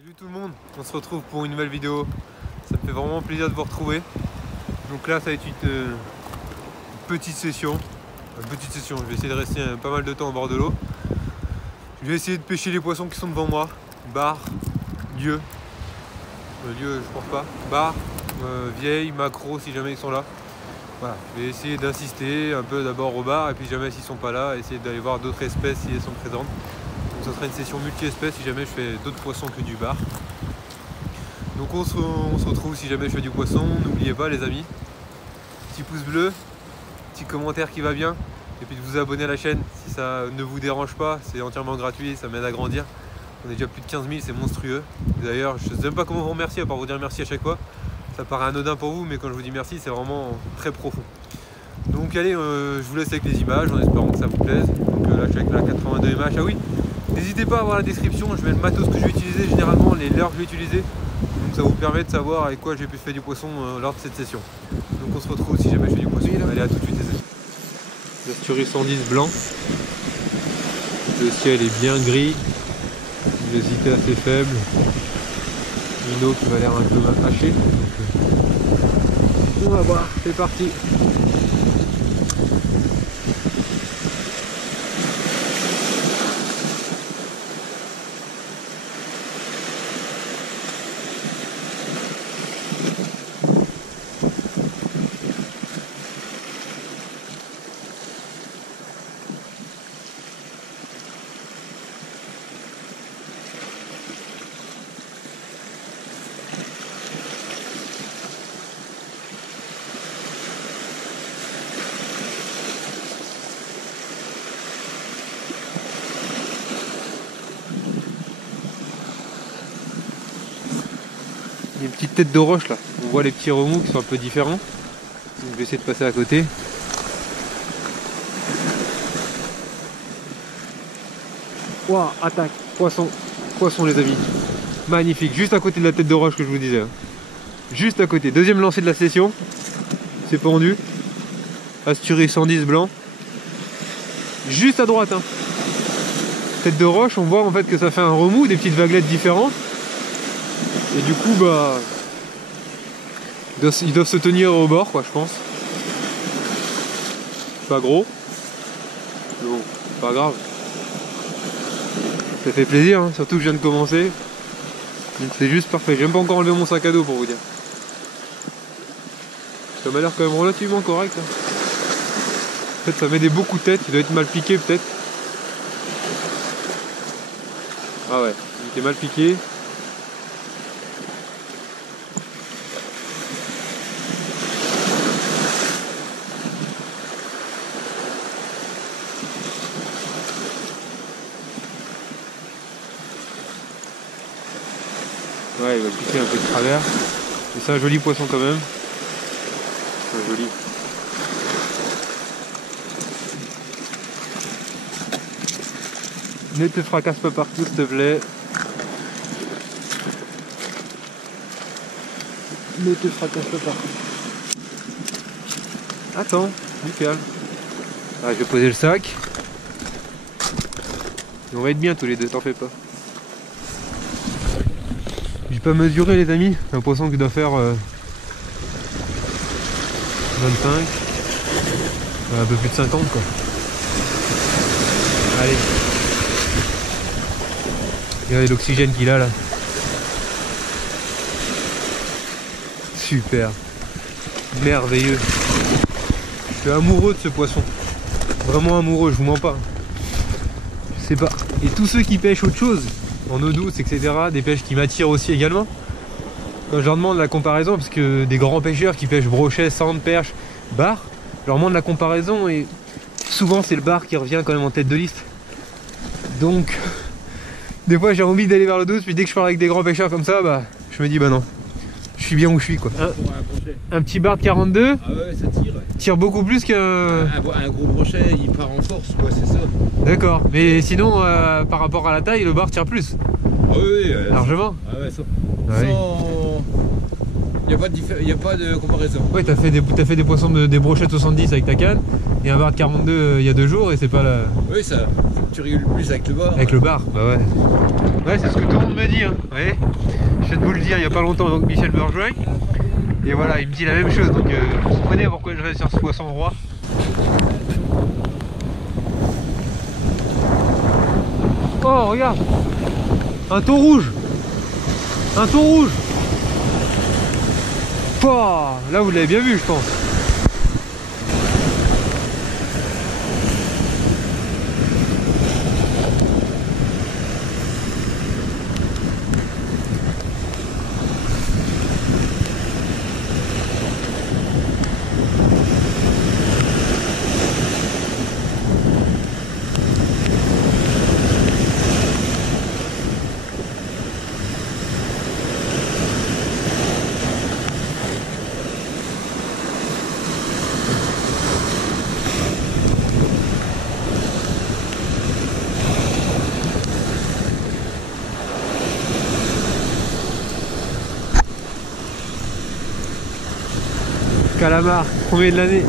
Salut tout le monde, on se retrouve pour une nouvelle vidéo. Ça me fait vraiment plaisir de vous retrouver. Donc là ça va être une petite session. Je vais essayer de rester pas mal de temps au bord de l'eau. Je vais essayer de pêcher les poissons qui sont devant moi. Bar, lieu, je pense pas. Bar, vieille, macro si jamais ils sont là. Voilà, je vais essayer d'insister un peu d'abord au bar et puis jamais s'ils sont pas là, essayer d'aller voir d'autres espèces si elles sont présentes. Donc ça sera une session multi-espèces si jamais je fais d'autres poissons que du bar. Donc on se retrouve si jamais je fais du poisson. N'oubliez pas les amis, petit pouce bleu, petit commentaire qui va bien, et puis de vous abonner à la chaîne si ça ne vous dérange pas, c'est entièrement gratuit, ça m'aide à grandir. On est déjà plus de 15 000, c'est monstrueux. D'ailleurs je ne sais même pas comment vous remercier à part vous dire merci à chaque fois. Ça paraît anodin pour vous, mais quand je vous dis merci, c'est vraiment très profond. Donc allez, je vous laisse avec les images en espérant que ça vous plaise. Donc là je suis avec la 82 mH. Ah oui, n'hésitez pas à voir la description, je mets le matos que je vais utiliser, généralement les leurres que je vais utiliser. Donc ça vous permet de savoir avec quoi j'ai pu faire du poisson lors de cette session. Donc on se retrouve si jamais je fais du poisson. Allez, à tout de suite les amis. L'Asturie 110 blanc. Le ciel est bien gris. Luminosité assez faible. Une eau qui m'a l'air un peu hachée. On va voir, c'est parti. Il y a une petite tête de roche là, on voit les petits remous qui sont un peu différents. Donc je vais essayer de passer à côté. Waouh, attaque, poisson les amis. Magnifique, juste à côté de la tête de roche que je vous disais. Juste à côté, deuxième lancée de la session. C'est pendu. Asturie 110 blanc. Juste à droite. Hein. Tête de roche, on voit en fait que ça fait un remous, des petites vaguelettes différentes. Et du coup, bah, ils doivent se tenir au bord, quoi, je pense. Pas gros. Mais bon, pas grave. Ça fait plaisir, hein, surtout que je viens de commencer. Donc c'est juste parfait. J'ai même pas encore enlevé mon sac à dos pour vous dire. Ça m'a l'air quand même relativement correct. Hein. En fait, ça met des beaux coups de tête. Il doit être mal piqué, peut-être. Ah ouais, il était mal piqué. Ouais, il va piquer un peu de travers. Mais c'est un joli poisson quand même. C'est joli. Ne te fracasse pas partout s'il te plaît. Ne te fracasse pas partout. Attends, du calme. Ah, je vais poser le sac. Et on va être bien tous les deux, t'en fais pas. J'ai pas mesuré les amis, un poisson qui doit faire 25, un peu plus de 50 quoi. Allez. Regardez l'oxygène qu'il a là. Super. Merveilleux. Je suis amoureux de ce poisson. Vraiment amoureux, je vous mens pas. Je sais pas. Et tous ceux qui pêchent autre chose, en eau douce, etc., des pêches qui m'attirent aussi également. Quand je leur demande la comparaison, parce que des grands pêcheurs qui pêchent brochet, sande, perche, bar, je leur demande la comparaison et souvent c'est le bar qui revient quand même en tête de liste. Donc, des fois j'ai envie d'aller vers l'eau douce, puis dès que je parle avec des grands pêcheurs comme ça, bah, je me dis bah non, je suis bien où je suis quoi. Un petit bar de 42, ah ouais, ça tire. Tire beaucoup plus qu'un... Un gros brochet, il part en force, quoi, c'est ça. D'accord, mais sinon, par rapport à la taille, le bar tire plus. Ah oui, largement. Ah ouais, ça. Ah oui. Il n'y a pas de comparaison. Ouais, t'as fait des poissons des brochettes 70 avec ta canne, et un bar de 42 il y a 2 jours et c'est pas la... Oui, ça. Faut que tu rigoles plus avec le bar. Avec le bar, bah ouais. Ouais, c'est ce que tout le monde me dit, hein. Vous voyez, je viens de vous le dire il y a pas longtemps avant que Michel me rejoigne. Et voilà, il me dit la même chose, donc vous comprenez pourquoi je reste sur ce poisson roi. Oh, regarde, un thon rouge. Un thon rouge. Pouah, là vous l'avez bien vu, je pense. Calamar, premier de l'année.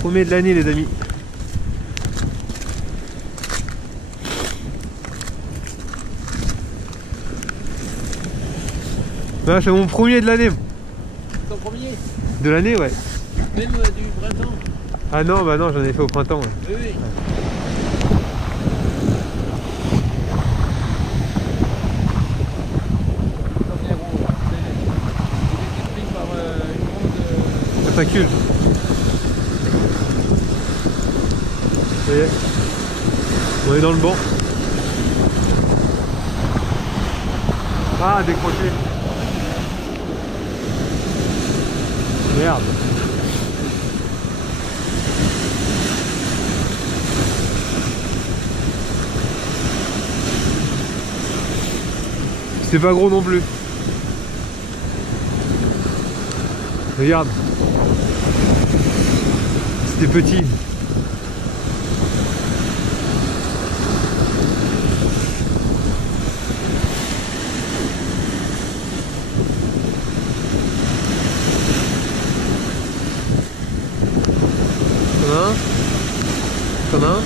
Premier de l'année les amis. Bah, c'est mon premier de l'année. Ton premier? De l'année, ouais. Même du printemps? Ah non, bah non, j'en ai fait au printemps. Ouais. Oui, oui. Facule. Ça y est. On est dans le banc. Ah, décroché. Merde. C'est pas gros non plus. Regarde. C'était petit. T'en as un?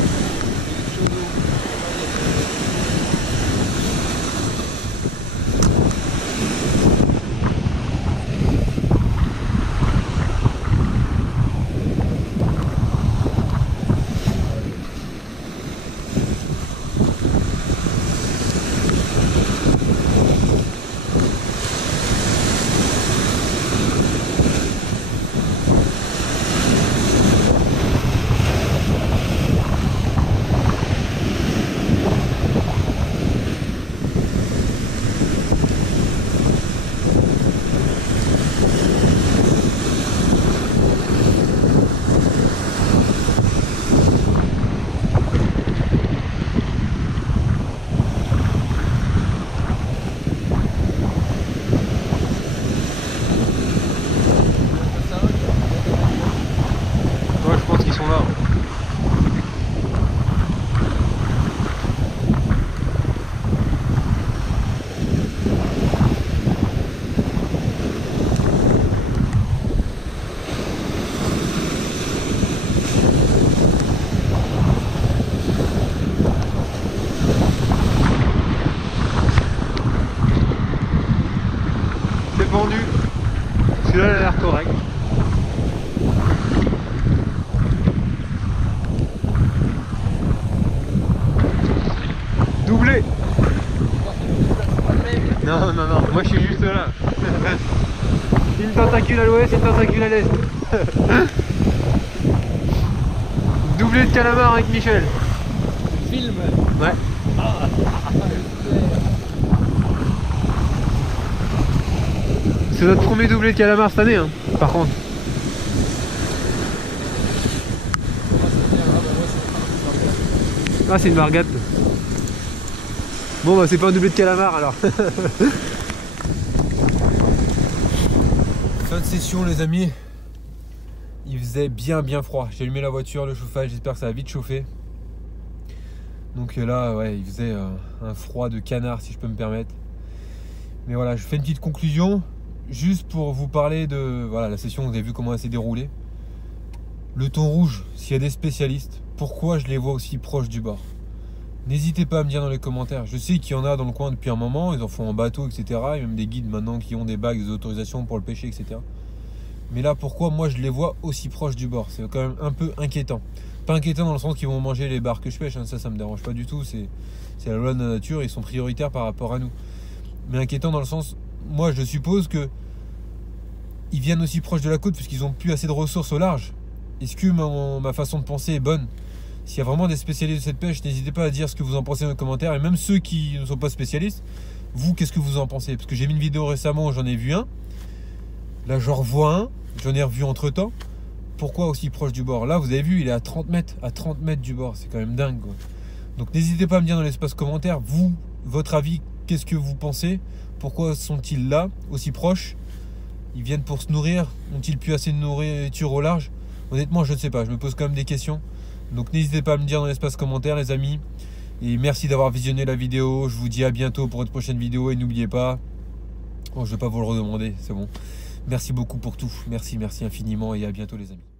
Pendu. Celui-là il a l'air correct. Doublé. Non, non, non, moi je suis juste là. Une tentacule à l'ouest, une tentacule à l'est. Doublé de calamar avec Michel. film. Ouais. Ah, C'est notre premier doublé de calamar cette année, hein, par contre. Ah, c'est une margate. Bon, bah, c'est pas un doublé de calamar alors. Fin de session, les amis. Il faisait bien froid. J'ai allumé la voiture, le chauffage, j'espère que ça va vite chauffer. Donc là, ouais, il faisait un froid de canard, si je peux me permettre. Mais voilà, je fais une petite conclusion, juste pour vous parler de voilà, la session, vous avez vu comment elle s'est déroulée. Le thon rouge, s'il y a des spécialistes, pourquoi je les vois aussi proches du bord? N'hésitez pas à me dire dans les commentaires. Je sais qu'il y en a dans le coin depuis un moment, ils en font en bateau, etc. Il y a même des guides maintenant qui ont des bagues, des autorisations pour le pêcher, etc. Mais là, pourquoi moi je les vois aussi proches du bord? C'est quand même un peu inquiétant. Pas inquiétant dans le sens qu'ils vont manger les barres que je pêche, hein. Ça me dérange pas du tout. C'est la loi de la nature, ils sont prioritaires par rapport à nous. Mais inquiétant dans le sens, moi je suppose que ils viennent aussi proches de la côte puisqu'ils n'ont plus assez de ressources au large. Est-ce que ma façon de penser est bonne? S'il y a vraiment des spécialistes de cette pêche, n'hésitez pas à dire ce que vous en pensez dans les commentaires. Et même ceux qui ne sont pas spécialistes, vous, qu'est-ce que vous en pensez? Parce que j'ai mis une vidéo récemment où j'en ai vu un. Là, j'en revois un. J'en ai revu entre temps. Pourquoi aussi proche du bord? Là, vous avez vu, il est à 30 mètres. À 30 mètres du bord. C'est quand même dingue, quoi. Donc, n'hésitez pas à me dire dans l'espace commentaire, vous, votre avis, qu'est-ce que vous pensez? Pourquoi sont-ils là, aussi proches? Ils viennent pour se nourrir? Ont-ils plus assez de nourriture au large? Honnêtement, je ne sais pas. Je me pose quand même des questions. Donc, n'hésitez pas à me dire dans l'espace commentaire, les amis. Et merci d'avoir visionné la vidéo. Je vous dis à bientôt pour une prochaine vidéo. Et n'oubliez pas... Oh, je ne vais pas vous le redemander, c'est bon. Merci beaucoup pour tout. Merci infiniment et à bientôt les amis.